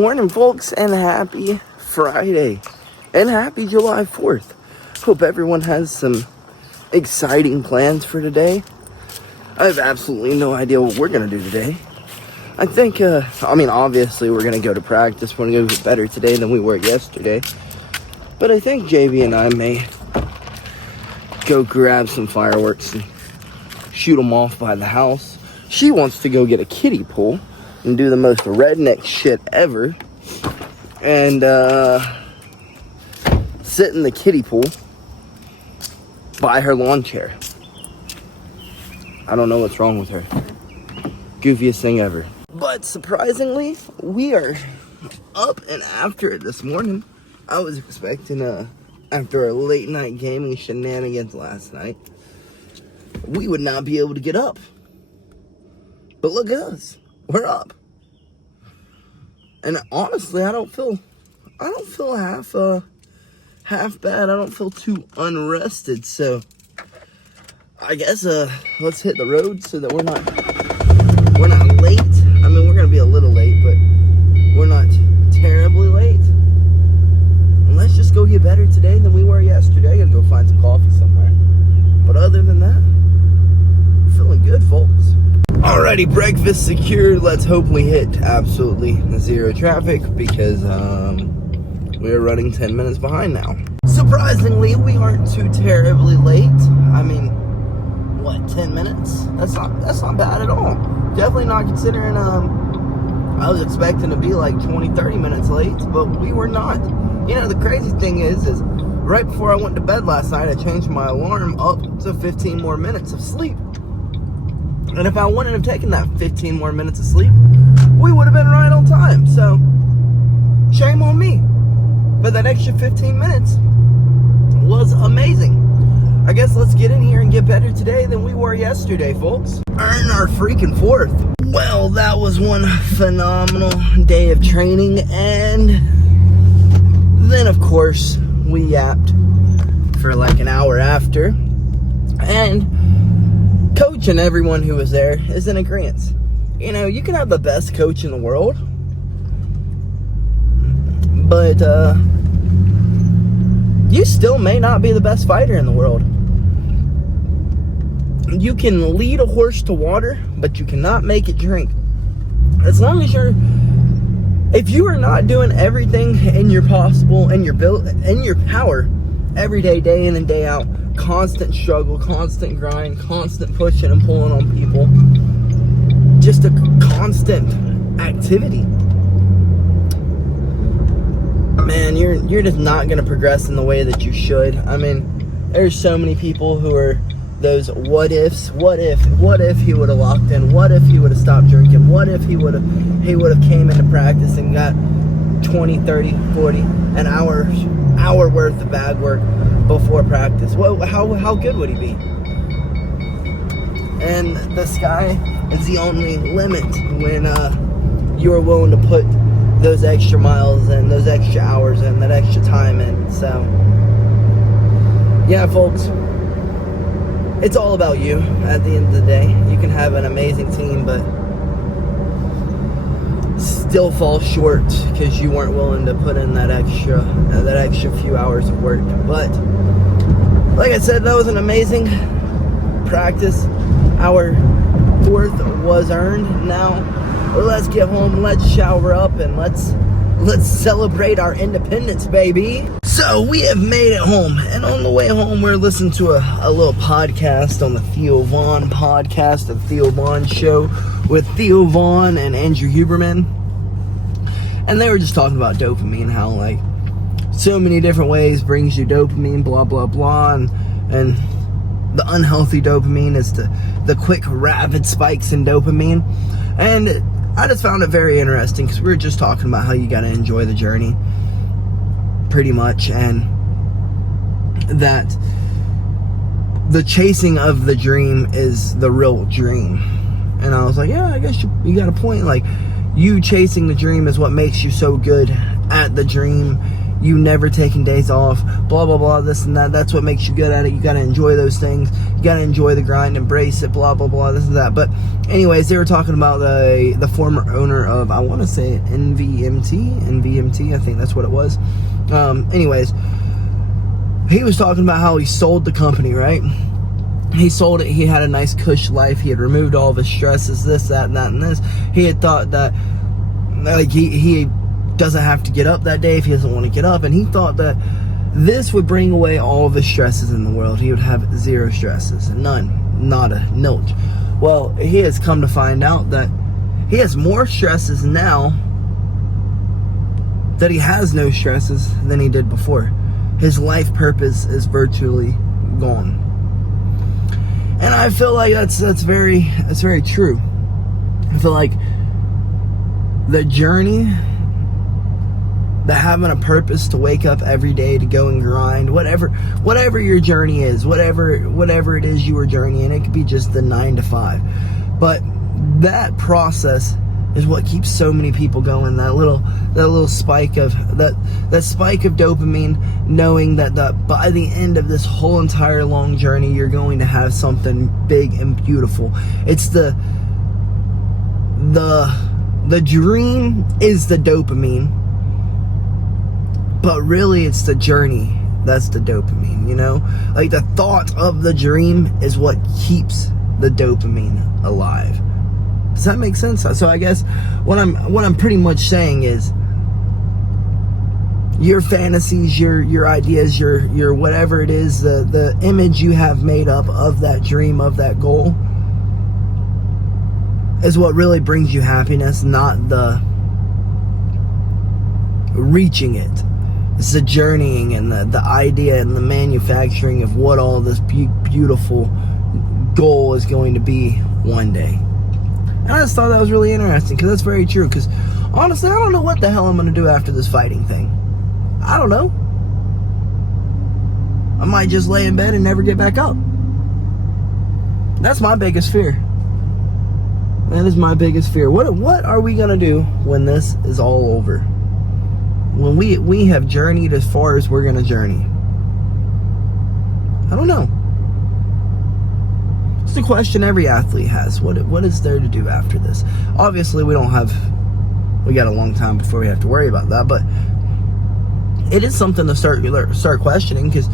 morning, folks, and happy Friday, and happy July 4th. Hope everyone has some exciting plans for today. I have absolutely no idea what we're going to do today. I think, obviously we're going to go to practice. We're going to get better today than we were yesterday. But I think JB and I may go grab some fireworks and shoot them off by the house. She wants to go get a kiddie pool and do the most redneck shit ever. And, sit in the kiddie pool by her lawn chair. I don't know what's wrong with her. Goofiest thing ever. But surprisingly, we are up and after it this morning. I was expecting, after a late night gaming shenanigans last night, we would not be able to get up. But look at us. We're up. And honestly, I don't feel half bad. I don't feel too unrested. So I guess let's hit the road so that we're not late. I mean, we're gonna be a little late, but we're not terribly late. And let's just go get better today than we were yesterday. I gotta go find some coffee somewhere. But other than that, I'm feeling good, folks. Alrighty, breakfast secured. Let's hope we hit absolutely zero traffic because we are running 10 minutes behind now. Surprisingly, we aren't too terribly late. I mean, what, 10 minutes? That's not bad at all. Definitely not considering I was expecting to be like 20-30 minutes late, but we were not. You know, the crazy thing is right before I went to bed last night, I changed my alarm up to 15 more minutes of sleep. And if I wouldn't have taken that 15 more minutes of sleep, we would have been right on time. So, shame on me. But that extra 15 minutes was amazing. I guess let's get in here and get better today than we were yesterday, folks. Earn our freaking fourth. Well, that was one phenomenal day of training. And then, of course, we yapped for like an hour after. And coach and everyone who was there is in agreement. You know, you can have the best coach in the world, but you still may not be the best fighter in the world. You can lead a horse to water, but you cannot make it drink. As long as if you are not doing everything in your possible, in your power, every day in and day out, constant struggle, constant grind, constant pushing and pulling on people, just a constant activity, man, you're just not going to progress in the way that you should. I mean, there's so many people who are those what ifs. What if he would have locked in? What if he would have stopped drinking? What if he would have came into practice and got 20, 30, 40 an hour worth of bag work before practice? Well, how good would he be? And the sky is the only limit when you are willing to put those extra miles and those extra hours and that extra time in. So yeah, folks, it's all about you at the end of the day. You can have an amazing team, but still fall short because you weren't willing to put in that extra few hours of work. But like I said, that was an amazing practice. Our fourth was earned. Now let's get home, let's shower up, and let's celebrate our independence, baby. So we have made it home, and on the way home we're listening to a little podcast on the Theo Vaughn podcast, the Theo Vaughn Show with Theo Vaughn and Andrew Huberman. And they were just talking about dopamine, how like so many different ways brings you dopamine, blah blah blah, and the unhealthy dopamine is the quick rapid spikes in dopamine. And I just found it very interesting because we were just talking about how you got to enjoy the journey pretty much, and that the chasing of the dream is the real dream. And I was like, yeah, I guess you got a point. Like, you chasing the dream is what makes you so good at the dream. you never taking days off, blah, blah, blah, this and that. That's what makes you good at it. You got to enjoy those things. You got to enjoy the grind, embrace it, blah, blah, blah, this and that. But anyways, they were talking about the former owner of, I want to say NVMT, I think that's what it was. Anyways, he was talking about how he sold the company, right? He sold it. He had a nice cush life. He had removed all of his stresses, this, that, and that, and this. He had thought that, like, he doesn't have to get up that day if he doesn't want to get up. And he thought that this would bring away all of the stresses in the world. He would have zero stresses. None. Nada. Nilch. Well, he has come to find out that he has more stresses now, that he has no stresses than he did before. His life purpose is virtually gone. And I feel like that's very true. I feel like the journey, the having a purpose to wake up every day to go and grind, whatever your journey is, whatever it is you are journeying, it could be just the 9 to 5. But that process is what keeps so many people going. That little spike of that spike of dopamine, knowing that by the end of this whole entire long journey, you're going to have something big and beautiful. It's the dream is the dopamine, but really it's the journey that's the dopamine. You know, like the thought of the dream is what keeps the dopamine alive. Does that make sense? So I guess what I'm pretty much saying is, your fantasies, your ideas, your whatever it is, the image you have made up of that dream, of that goal, is what really brings you happiness, not the reaching it. It's the journeying and the idea and the manufacturing of what all this beautiful goal is going to be one day. And I just thought that was really interesting, because that's very true. Because honestly, I don't know what the hell I'm going to do after this fighting thing. I don't know. I might just lay in bed and never get back up. That's my biggest fear. That is my biggest fear. What are we going to do when this is all over? When we have journeyed as far as we're going to journey? I don't know. It's the question every athlete has. What is there to do after this? Obviously, we got a long time before we have to worry about that, but it is something to start questioning, because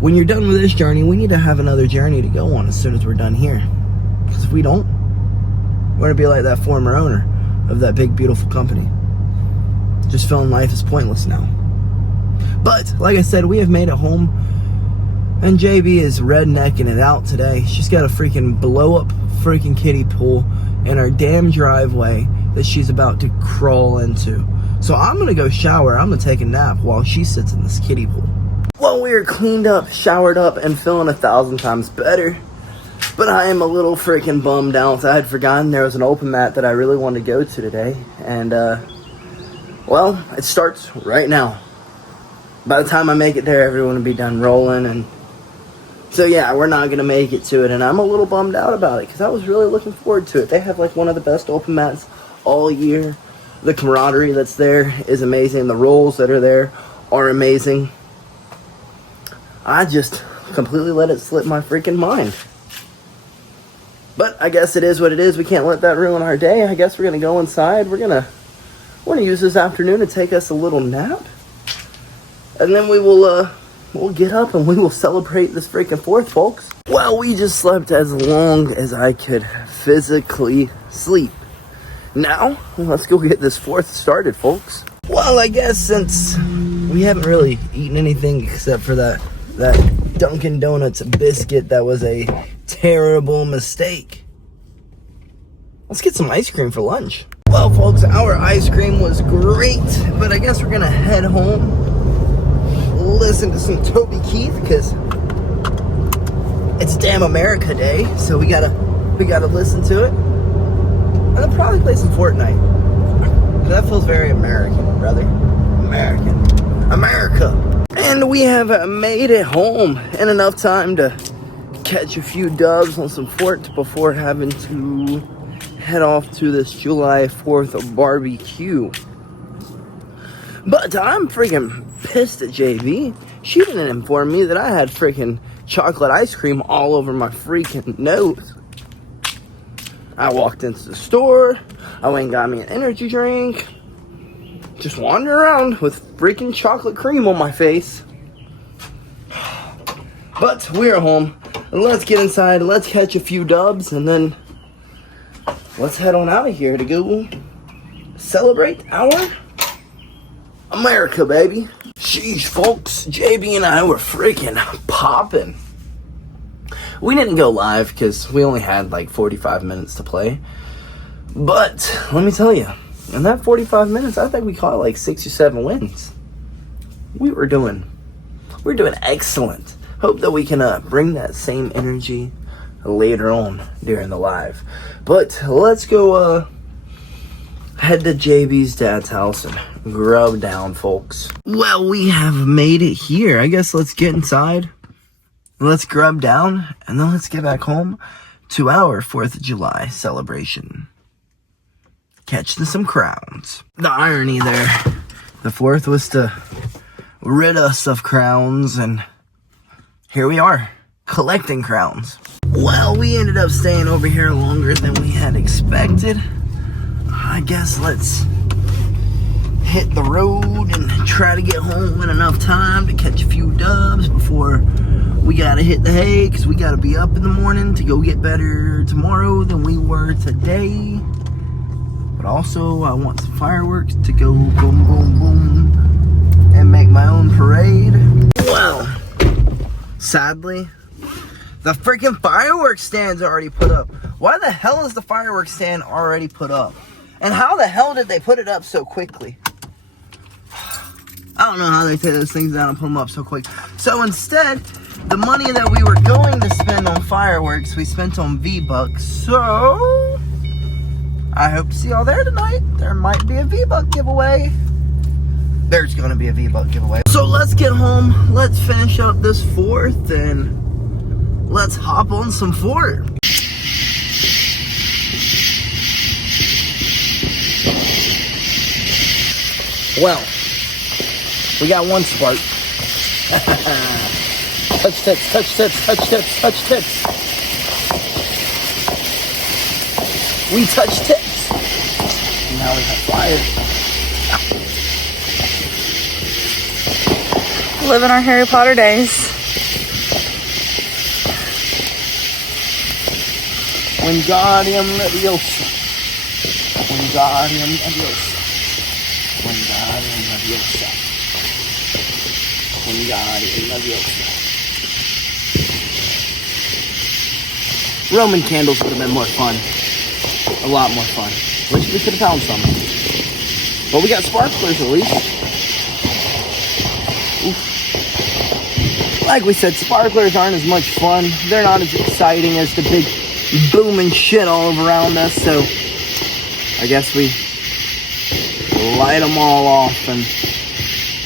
when you're done with this journey, we need to have another journey to go on as soon as we're done here. Because if we don't, we're going to be like that former owner of that big, beautiful company, just feeling life is pointless now. But, like I said, we have made it home. And JB is rednecking it out today. She's got a freaking blow-up freaking kiddie pool in our damn driveway that she's about to crawl into. So I'm going to go shower. I'm going to take a nap while she sits in this kiddie pool. Well, we are cleaned up, showered up, and feeling 1,000 times better. But I am a little freaking bummed out. I had forgotten there was an open mat that I really wanted to go to today. And, well, it starts right now. By the time I make it there, everyone will be done rolling, and so yeah, we're not going to make it to it, and I'm a little bummed out about it, because I was really looking forward to it. They have like one of the best open mats all year. The camaraderie that's there is amazing. The rolls that are there are amazing. I just completely let it slip my freaking mind. But I guess it is what it is. We can't let that ruin our day. I guess we're going to go inside. We're going to use this afternoon to take us a little nap. And then we'll get up and we will celebrate this freaking 4th, folks. Well, we just slept as long as I could physically sleep. Now, let's go get this 4th started, folks. Well, I guess since we haven't really eaten anything except for that Dunkin' Donuts biscuit that was a terrible mistake, let's get some ice cream for lunch. Well, folks, our ice cream was great, but I guess we're gonna head home, listen to some Toby Keith, because it's Damn America Day, so we gotta listen to it, and then probably play some Fortnite. That feels very American, brother. America. And we have made it home in enough time to catch a few dubs on some Fort before having to head off to this July 4th barbecue. But I'm freaking pissed at JB. She didn't inform me that I had freaking chocolate ice cream all over my freaking nose. I walked into the store. I went and got me an energy drink. Just wandering around with freaking chocolate cream on my face. But we're home. Let's get inside. Let's catch a few dubs. And then let's head on out of here to go celebrate our America, baby. Sheesh, folks. JB and I were freaking popping. We didn't go live because we only had like 45 minutes to play. But let me tell you, in that 45 minutes, I think we caught like 6 or 7 wins. We're doing excellent. Hope that we can bring that same energy later on during the live. But let's go head to JB's dad's house and grub down, folks. Well, we have made it here. I guess let's get inside. Let's grub down, and then let's get back home to our 4th of July celebration. Catching some crowns. The irony there. The 4th was to rid us of crowns, and here we are, collecting crowns. Well, we ended up staying over here longer than we had expected. I guess let's hit the road and try to get home in enough time to catch a few dubs before we gotta hit the hay, because we gotta be up in the morning to go get better tomorrow than we were today. But also, I want some fireworks to go boom, boom, boom and make my own parade. Well, sadly, the freaking fireworks stand's already put up. Why the hell is the fireworks stand already put up? And how the hell did they put it up so quickly? I don't know how they take those things down and put them up so quick. So instead, the money that we were going to spend on fireworks, we spent on V-Bucks. So I hope to see y'all there tonight. There might be a V-Buck giveaway. There's going to be a V-Buck giveaway. So let's get home. Let's finish up this 4th and let's hop on some fort. Well, we got one spark. Touch tips, touch tips, touch tips, touch tips. We touch tips. Now we have fire. Living our Harry Potter days. Wingardium Leviosa. Wingardium Leviosa. Wingardium Leviosa. Wingardium Leviosa. Roman candles would have been more fun. A lot more fun. Wish we could have found some. But we got sparklers at least. Oof. Like we said, sparklers aren't as much fun. They're not as exciting as the big booming shit all around us. So I guess we light them all off and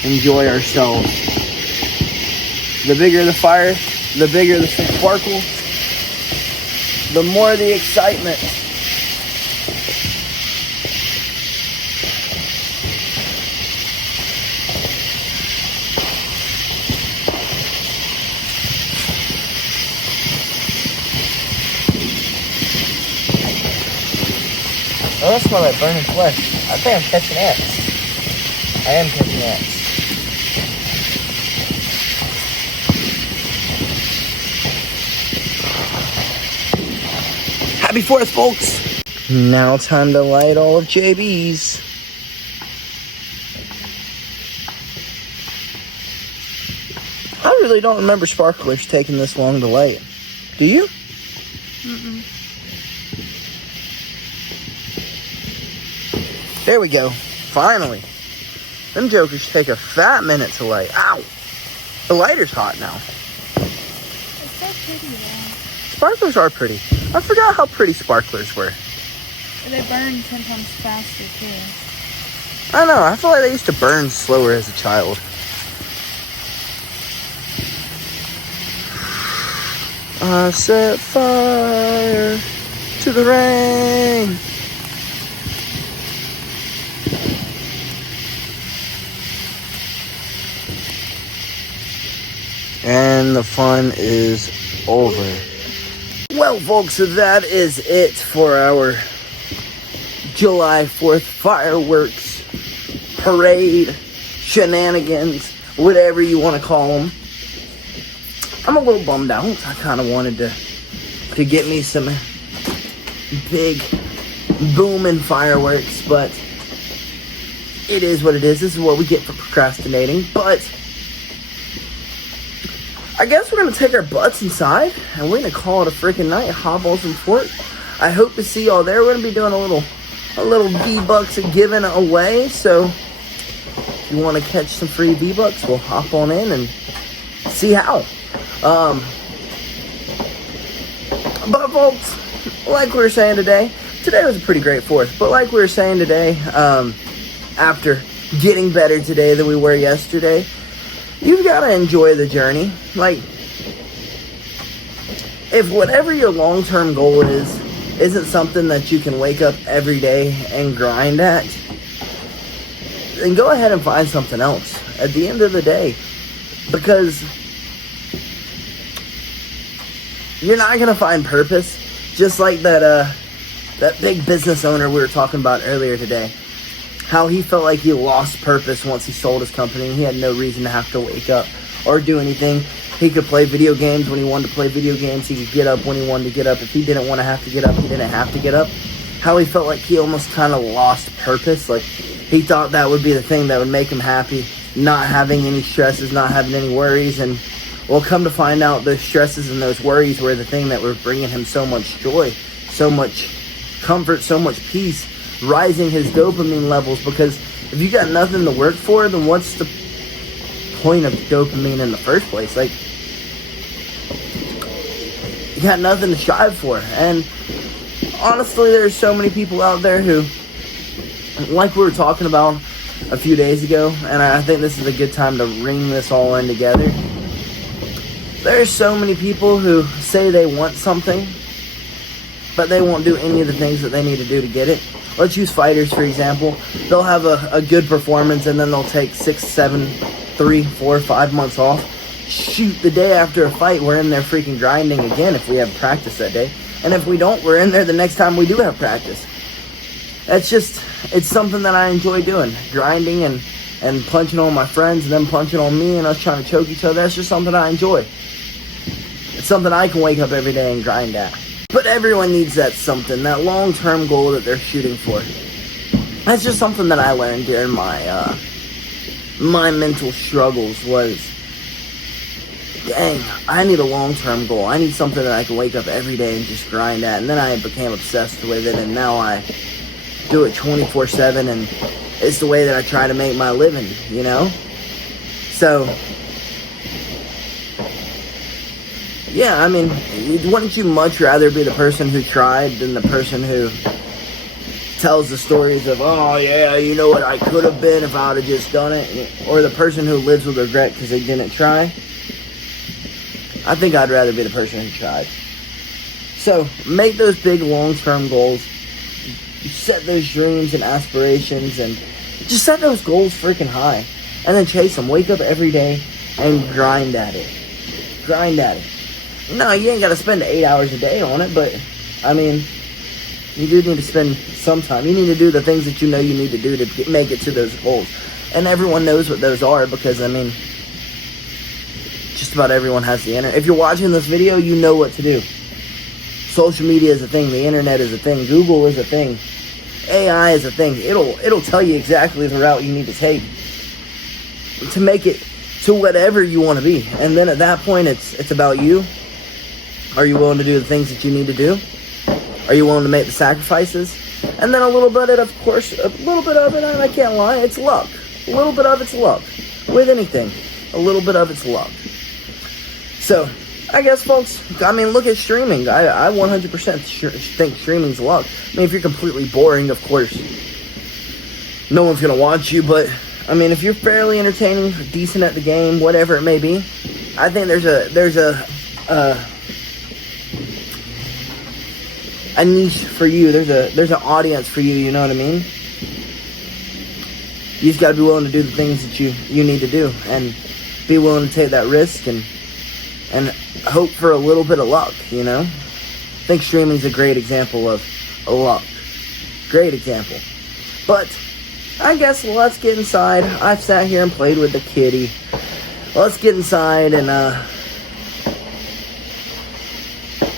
enjoy ourselves. The bigger the fire, the bigger the sparkle, the more the excitement. Oh, that smells like burning flesh. I think I'm catching ants. I am catching ants. Happy 4th, folks. Now time to light all of JB's. I really don't remember sparklers taking this long to light. Do you? Mm-mm. There we go. Finally. Them jokers take a fat minute to light. Ow! The lighter's hot now. It's so pretty though. Sparklers are pretty. I forgot how pretty sparklers were. They burn 10 times faster too. I know. I feel like they used to burn slower as a child. I set fire to the rain. And the fun is over. Well, folks, so that is it for our July 4th fireworks parade, shenanigans, whatever you want to call them. I'm a little bummed out. I kind of wanted to get me some big booming fireworks, but it is what it is. This is what we get for procrastinating. But I guess we're going to take our butts inside and we're going to call it a freaking night. Hop on some fort. I hope to see y'all there. We're going to be doing a little V-Bucks given away. So if you want to catch some free V-Bucks, we'll hop on in and see how. But folks, like we were saying today was a pretty great 4th. But like we were saying today, after getting better today than we were yesterday, you've got to enjoy the journey. Like, if whatever your long-term goal isn't something that you can wake up every day and grind at, then go ahead and find something else at the end of the day. Because you're not going to find purpose, just like that big business owner we were talking about earlier today. How he felt like he lost purpose once he sold his company. He had no reason to have to wake up or do anything. He could play video games when he wanted to play video games. He could get up when he wanted to get up. If he didn't want to have to get up, he didn't have to get up. How he felt like he almost kind of lost purpose. Like, he thought that would be the thing that would make him happy. Not having any stresses, not having any worries. And, well, come to find out, those stresses and those worries were the thing that were bringing him so much joy, so much comfort, so much peace. Rising his dopamine levels, because if you got nothing to work for, then what's the point of dopamine in the first place? Like, you got nothing to strive for. And honestly, there's so many people out there who, like we were talking about a few days ago, and I think this is a good time to ring this all in together. There's so many people who say they want something, but they won't do any of the things that they need to do to get it. Let's use fighters, for example. They'll have a good performance, and then they'll take 6, 7, 3, 4, 5 months off. Shoot, the day after a fight, we're in there freaking grinding again if we have practice that day. And if we don't, we're in there the next time we do have practice. It's something that I enjoy doing. Grinding and punching on my friends and them punching on me and us trying to choke each other. That's just something I enjoy. It's something I can wake up every day and grind at. But everyone needs that something, that long-term goal that they're shooting for. That's just something that I learned during my mental struggles was, dang, I need a long-term goal. I need something that I can wake up every day and just grind at. And then I became obsessed with it, and now I do it 24/7, and it's the way that I try to make my living, you know? So, yeah, I mean, wouldn't you much rather be the person who tried than the person who tells the stories of, oh yeah, you know what I could have been if I would have just done it? Or the person who lives with regret because they didn't try? I think I'd rather be the person who tried. So, make those big long-term goals. Set those dreams and aspirations, and just set those goals freaking high. And then chase them. Wake up every day and grind at it. Grind at it. No, you ain't got to spend 8 hours a day on it, but, I mean, you do need to spend some time. You need to do the things that you know you need to do to make it to those goals. And everyone knows what those are because, I mean, just about everyone has the internet. If you're watching this video, you know what to do. Social media is a thing. The internet is a thing. Google is a thing. AI is a thing. It'll tell you exactly the route you need to take to make it to whatever you want to be. And then at that point, it's about you. Are you willing to do the things that you need to do? Are you willing to make the sacrifices? And then a little bit of course, a little bit of it, and I can't lie, it's luck. A little bit of it's luck. With anything, a little bit of it's luck. So, I guess, folks, I mean, look at streaming. I 100% think streaming's luck. I mean, if you're completely boring, of course, no one's going to watch you. But, I mean, if you're fairly entertaining, decent at the game, whatever it may be, I think there's a niche for you. There's an audience for you, you know what I mean? You just got to be willing to do the things that you need to do and be willing to take that risk and and hope for a little bit of luck, you know? I think streaming's a great example of luck. Great example. But I guess let's get inside. I've sat here and played with the kitty. Let's get inside and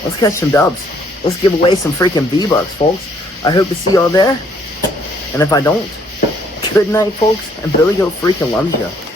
let's catch some dubs. Let's give away some freaking V-Bucks, folks. I hope to see y'all there. And if I don't, good night, folks. And BillyGoat freaking loves you.